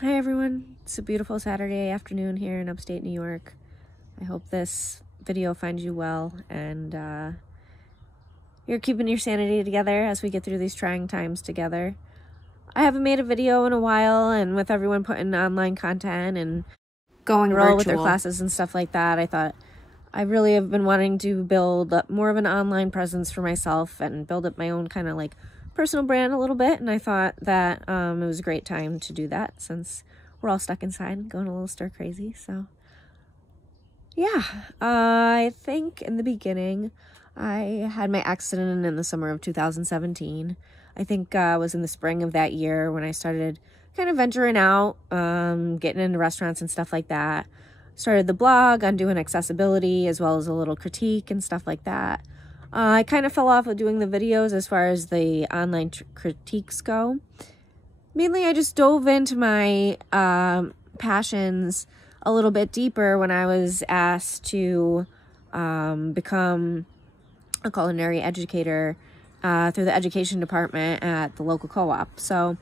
Hi everyone, it's a beautiful Saturday afternoon here in upstate New York. I hope this video finds you well and you're keeping your sanity together as we get through these trying times together. I haven't made a video in a while, and with everyone putting online content and going virtual with their classes and stuff like that, I thought I really have been wanting to build up more of an online presence for myself and build up my own kind of like personal brand a little bit, and I thought that it was a great time to do that since we're all stuck inside going a little stir crazy. So yeah, I think in the beginning I had my accident in the summer of 2017. I think it was in the spring of that year when I started kind of venturing out, getting into restaurants and stuff like that. Started the blog on doing accessibility as well as a little critique and stuff like that. I kind of fell off of doing the videos as far as the online critiques go. Mainly I just dove into my passions a little bit deeper when I was asked to become a culinary educator through the education department at the local co-op. So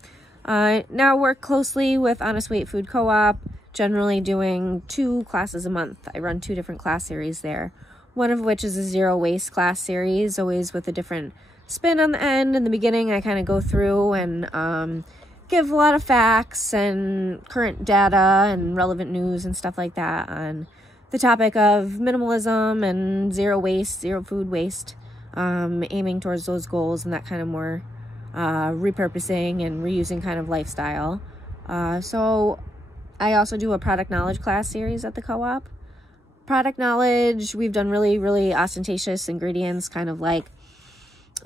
now I work closely with Honest Weight Food Co-op, generally doing 2 classes a month. I run 2 different class series there. One of which is a zero waste class series, always with a different spin on the end. In the beginning, I kind of go through and give a lot of facts and current data and relevant news and stuff like that on the topic of minimalism and zero waste, zero food waste, aiming towards those goals and that kind of more repurposing and reusing kind of lifestyle. So I also do a product knowledge class series at the co-op. Product knowledge, we've done really, really ostentatious ingredients, kind of like,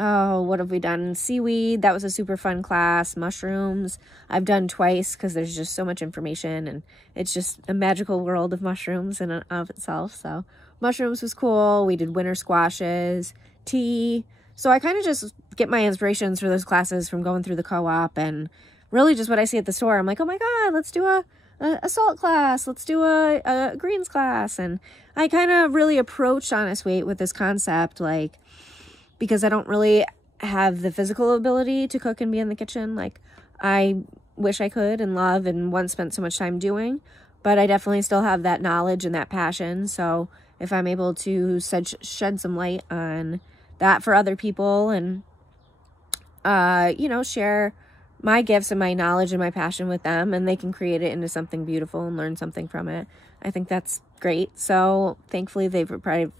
oh, what have we done? Seaweed, that was a super fun class. Mushrooms, I've done twice because there's just so much information and it's just a magical world of mushrooms in and of itself. So mushrooms was cool. We did winter squashes, tea. So I kind of just get my inspirations for those classes from going through the co-op and really just what I see at the store. I'm like, oh my God, let's do a salt class, let's do a greens class. And I kind of really approached Honest Weight with this concept, like, because I don't really have the physical ability to cook and be in the kitchen like I wish I could and love and once spent so much time doing, but I definitely still have that knowledge and that passion. So if I'm able to shed some light on that for other people and share my gifts and my knowledge and my passion with them, and they can create it into something beautiful and learn something from it, I think that's great. So thankfully they've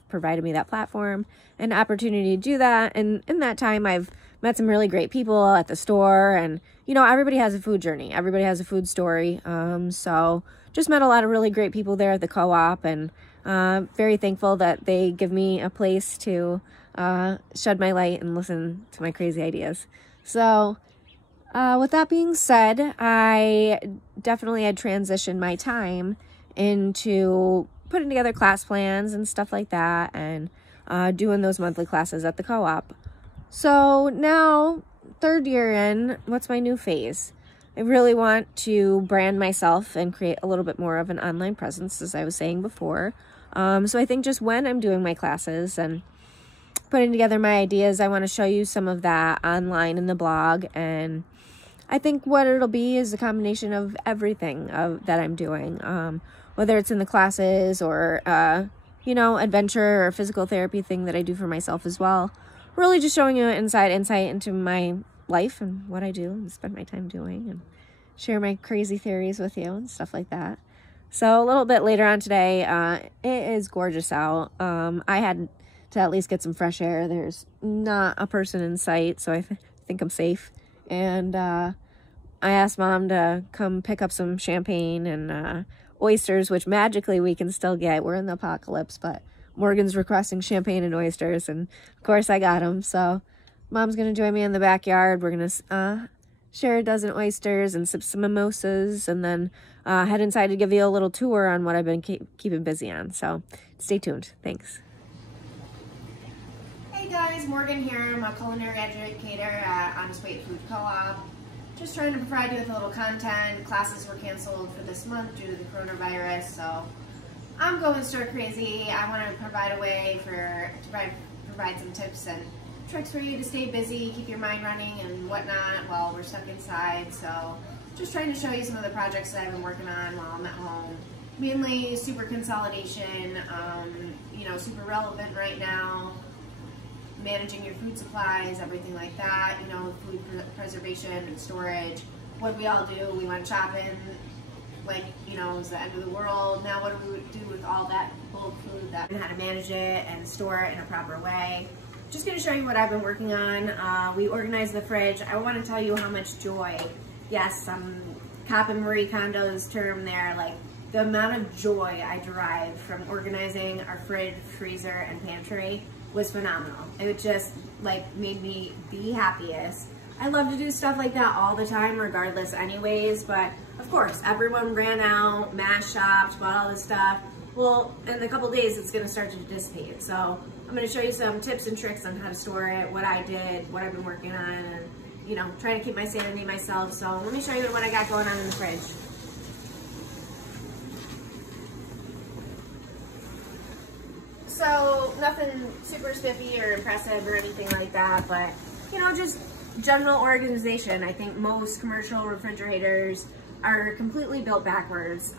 provided me that platform and opportunity to do that. And in that time I've met some really great people at the store, and everybody has a food journey, everybody has a food story. So just met a lot of really great people there at the co-op, and very thankful that they give me a place to shed my light and listen to my crazy ideas. So with that being said, I definitely had transitioned my time into putting together class plans and stuff like that, and doing those monthly classes at the co-op. So now, 3rd year in, what's my new phase? I really want to brand myself and create a little bit more of an online presence, as I was saying before. So I think just when I'm doing my classes and putting together my ideas, I want to show you some of that online in the blog. And I think what it'll be is a combination of everything that I'm doing, whether it's in the classes or, adventure or physical therapy thing that I do for myself as well. Really just showing you insight into my life and what I do and spend my time doing and share my crazy theories with you and stuff like that. So a little bit later on today, it is gorgeous out. I had to at least get some fresh air. There's not a person in sight, so I think I'm safe. And I asked Mom to come pick up some champagne and oysters, which magically we can still get. We're in the apocalypse, but Morgan's requesting champagne and oysters, and of course I got them. So Mom's going to join me in the backyard. We're going to share a dozen oysters and sip some mimosas, and then head inside to give you a little tour on what I've been keeping busy on. So stay tuned. Thanks. Hey guys, Morgan here. I'm a culinary educator at Honest Weight Food Co-op. Just trying to provide you with a little content. Classes were canceled for this month due to the coronavirus, so I'm going stir crazy. I want to provide a way to provide some tips and tricks for you to stay busy, keep your mind running and whatnot while we're stuck inside. So just trying to show you some of the projects that I've been working on while I'm at home. Mainly super consolidation, you know, super relevant right now. Managing your food supplies, everything like that, you know, food preservation and storage. What we all do, we went shopping like, you know, it was the end of the world. Now what do we do with all that bulk food, that, and how to manage it and store it in a proper way. Just gonna show you what I've been working on. We organized the fridge. I wanna tell you how much joy, yes, copping Marie Kondo's term there, like the amount of joy I derived from organizing our fridge, freezer, and pantry was phenomenal. It just like made me the happiest. I love to do stuff like that all the time regardless anyways, but of course everyone ran out, mass shopped, bought all this stuff. Well, in a couple days it's gonna start to dissipate. So I'm gonna show you some tips and tricks on how to store it, what I did, what I've been working on, and you know, trying to keep my sanity myself. So let me show you what I got going on in the fridge. So nothing super spiffy or impressive or anything like that, but you know, just general organization. I think most commercial refrigerators are completely built backwards.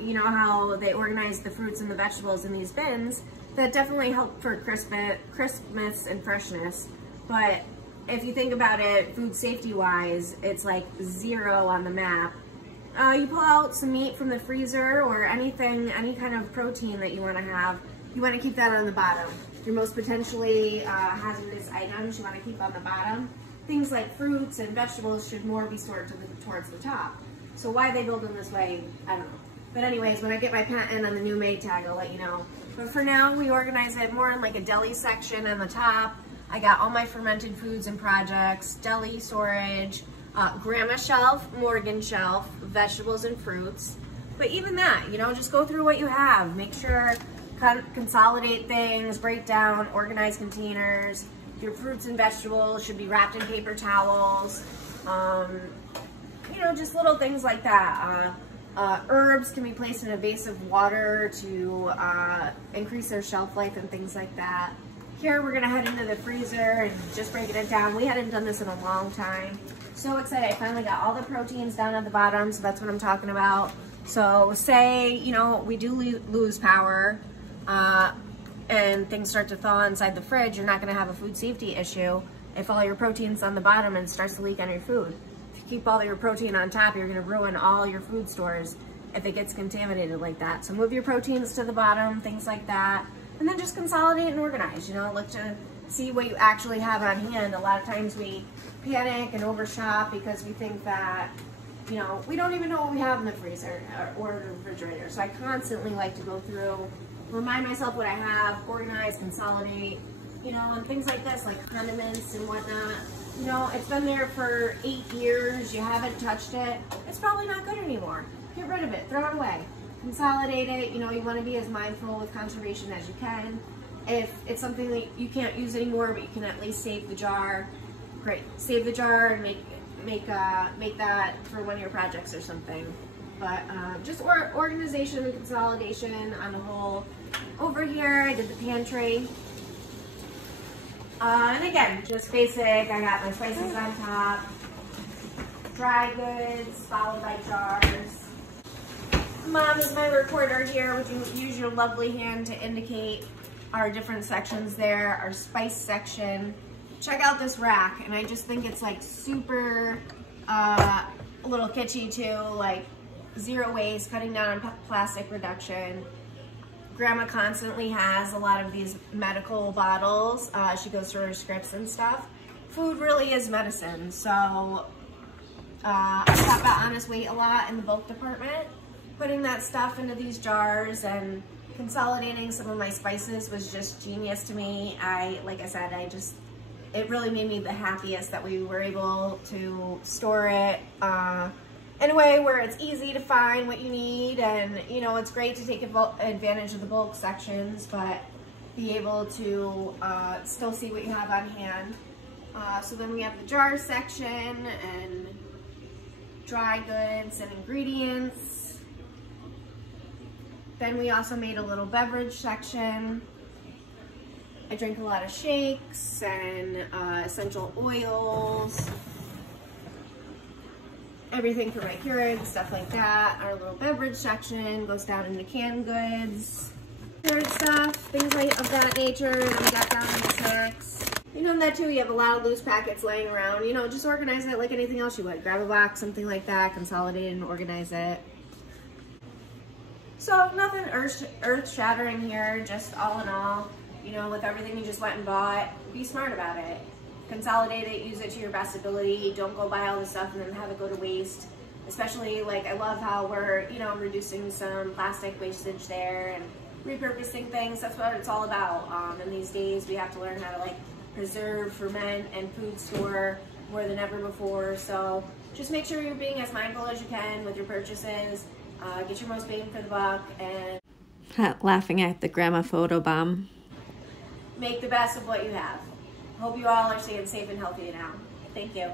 You know how they organize the fruits and the vegetables in these bins, that definitely help for crispness and freshness. But if you think about it, food safety wise, it's like 0 on the map. You pull out some meat from the freezer or anything, any kind of protein that you want to have, you want to keep that on the bottom. Your most potentially hazardous items you want to keep on the bottom. Things like fruits and vegetables should more be stored towards the top. So why they build them this way, I don't know. But anyways, when I get my patent on the new Maytag, I'll let you know. But for now, we organize it more in like a deli section on the top. I got all my fermented foods and projects, deli storage, grandma shelf, Morgan shelf, vegetables and fruits. But even that, you know, just go through what you have. Make sure, consolidate things, break down, organize containers. Your fruits and vegetables should be wrapped in paper towels. You know, just little things like that. Herbs can be placed in a vase of water to increase their shelf life and things like that. Here we're gonna head into the freezer and just breaking it down. We hadn't done this in a long time. So excited, I finally got all the proteins down at the bottom, so that's what I'm talking about. So say, you know, we do lose power and things start to thaw inside the fridge, you're not gonna have a food safety issue if all your protein's on the bottom and it starts to leak on your food. If you keep all your protein on top, you're gonna ruin all your food stores if it gets contaminated like that. So move your proteins to the bottom, things like that. And then just consolidate and organize, you know, look to see what you actually have on hand. A lot of times we panic and overshop because we think that, you know, we don't even know what we have in the freezer or the refrigerator. So I constantly like to go through, remind myself what I have, organize, consolidate, you know, and things like this, like condiments and whatnot. You know, it's been there for 8 years, you haven't touched it, it's probably not good anymore. Get rid of it, throw it away. Consolidate it, you know, you want to be as mindful with conservation as you can. If it's something that you can't use anymore, but you can at least save the jar, great. Save the jar and make that for one of your projects or something. But just organization and consolidation on the whole. Over here, I did the pantry. And again, just basic. I got my spices on top, dry goods, followed by jars. Mom is my recorder here. Would you use your lovely hand to indicate our different sections there, our spice section. Check out this rack, and I just think it's like super a little kitschy too, like zero waste, cutting down on plastic reduction. Grandma constantly has a lot of these medical bottles. She goes through her scripts and stuff. Food really is medicine, so I shop at Honest Weight a lot in the bulk department. Putting that stuff into these jars and consolidating some of my spices was just genius to me. Like I said, it really made me the happiest that we were able to store it in a way where it's easy to find what you need, and you know, it's great to take advantage of the bulk sections, but be able to still see what you have on hand. So then we have the jar section and dry goods and ingredients. Then we also made a little beverage section. I drink a lot of shakes and essential oils, everything for my Keurig, stuff like that. Our little beverage section goes down into canned goods, dessert stuff, things like of that nature. And then we got down into snacks. You know that too, you have a lot of loose packets laying around. You know, just organize it like anything else you would. Grab a box, something like that, consolidate and organize it. So nothing earth-shattering here, just all in all, you know, with everything you just went and bought, be smart about it. Consolidate it, use it to your best ability. Don't go buy all this stuff and then have it go to waste. Especially, like, I love how we're, you know, reducing some plastic wastage there and repurposing things. That's what it's all about. And these days we have to learn how to, like, preserve, ferment, and food store more than ever before. So just make sure you're being as mindful as you can with your purchases. Get your most bang for the buck and laughing at the grandma photo bomb. Make the best of what you have. Hope you all are staying safe and healthy now. Thank you.